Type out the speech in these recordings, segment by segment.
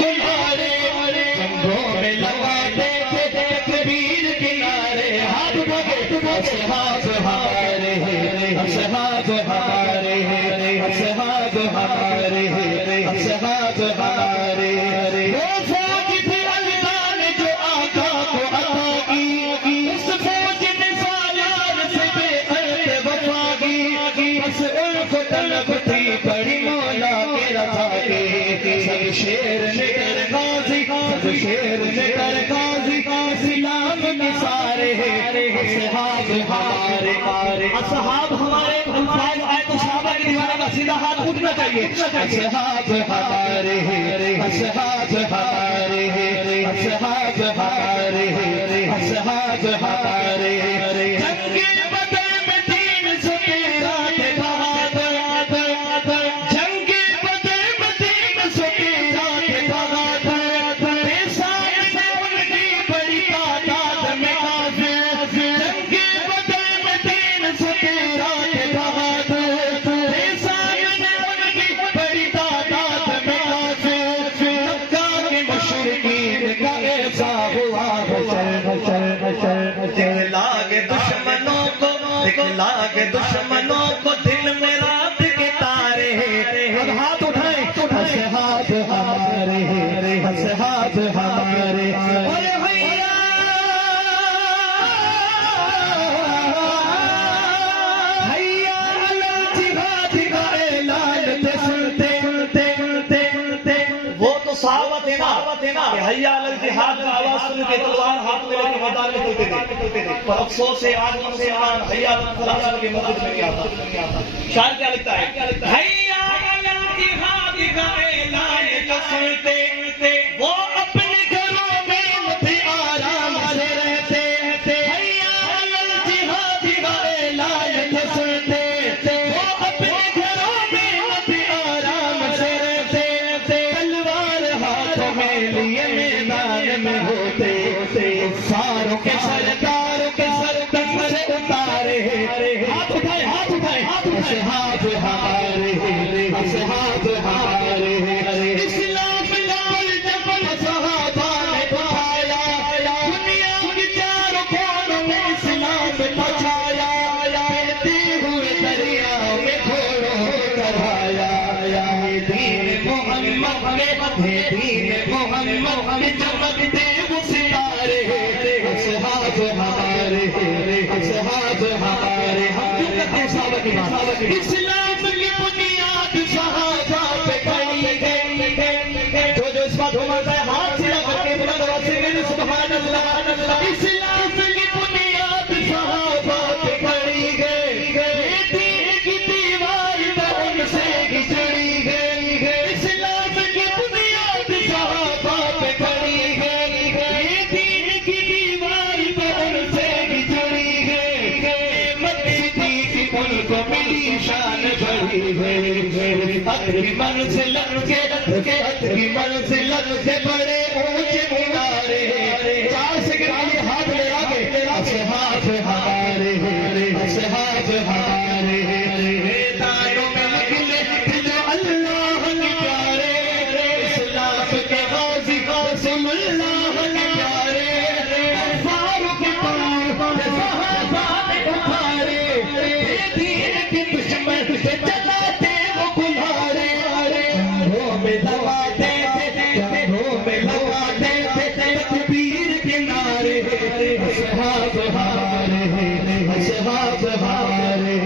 تمہارے جنگوں میں لگاتے تھے تکبیر کے نعرے ہاتھ اٹھا کے اصحاب ہمارے اصحاب ہمارے اصحاب ہمارے اصحاب ہمارے وہ فوج تھی اللہ نے جو آقا کو عطا کی اس فوج نے سالار سے بے عہد وفا کی بس ان کو طلب تھی بڑی مولا کے رضا کی سب شیر نے کر غازی سب شیر نے کر غازی اسلام کے سارے اصحاب ہمارے اصحاب ہمارے الفاظ آئے تو صحابہ کی دیوانہ کا سیدھا ہاتھ اٹھنا چاہیے اصحاب ہمارے اصحاب ہمارے اصحاب ہمارے اصحاب ہمارے جنگ بدر میں دین سے تیرا تھے بہادر جنگ بدر میں دین سے تیرا تھے بہادر بے سامنے ان کی بڑی تعداد میں کافر جنگ بدر میں دین سے تیرا تھے بہادر بے سامنے ان کی بڑی تعداد میں کافر مکہ کے مشرکین کا ایسا ہوا دکھلا کے دشمنوں کو دل میں رات کے تارے اب ہاتھ اٹھائیں اصحاب ہمارے اصحاب ہمارے ارے بھیا بھیا الجہاد کا اعلان سنتے وہ تو صحابہ تھے نا کہ حیا الجہاد کا آواز سن کے تلوار ہاتھ میں لے کے میدان میں چلتے تھے پر افسوس ہے آج مسلمان حیا الجہاد کے مسجد میں کیا تھا شاعر کیا لکھتا ہے حیا الجہاد کا اعلان جو سنتے وہ اپنے گھروں میں بھی آرام سے رہتے حیا الجہاد کا اعلان جو سنتے وہ اپنے گھروں میں بھی آرام سے رہتے تلوار ہاتھوں میں لیے میدان میں ہوتے ساروں کے سرداروں کے سر تک سے اتارے ہاتھ اٹھائے اصحاب ہمارے اصحاب ہمارے اسلام لال جبل صحابہ نے اٹھایا دنیا کی چاروں کونوں میں اسلام پہنچایا بہتے ہوئے دریا میں گھوڑوں کو چڑھایا دین محمد میں چمکتے وہ ستارے اصحاب ہمارے اصحاب ہمارے ہم کیوں کہتے ہیں صحابہ کی بات اسلام کی بنیاد صحابہ پہ کھڑی ہے جو اس بات ہوتا ہے ہاتھ سے لگا کے بلند آواز سے میرے سبحان اللہ اسلام کی بنیاد صحابہ پہ کھڑی ہے دین کی دیوار ان سے گھسڑی ہے اسلام کی بنیاد صحابہ پہ کھڑی ہے دین کی دیوار ان سے گھسڑی ہے صدیق ان کو ملی شان بڑی ہے منزل سے بڑے اونچے مینارے چار سیکنڈ کے ہاتھ لے آگے اصحاب ہمارے اصحاب ہمارے میدانوں میں نکلے جو اللہ کے پیارے اسلام کے غازی رسول اللہ کے پیارے فاروق پاک صحابہ نے اٹھارے دین کے دشمن سے چلاتے وہ کلہاڑے گھروں میں لگاتے تھے تکبیر کے نعرے اصحاب ہمارے اصحاب ہمارے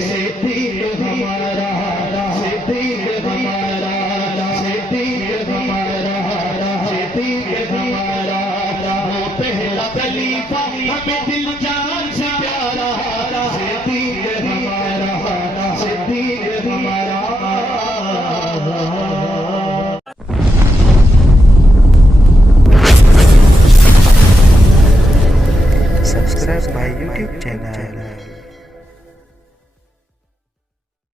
صدیق ہمارا صدیق ہمارا صدیق ہمارا صدیق ہمارا وہ پہلا خلیفہ ہمیں دل جان سے پیارا صدیق ہمارا صدیق ہمارا subscribe my YouTube channel.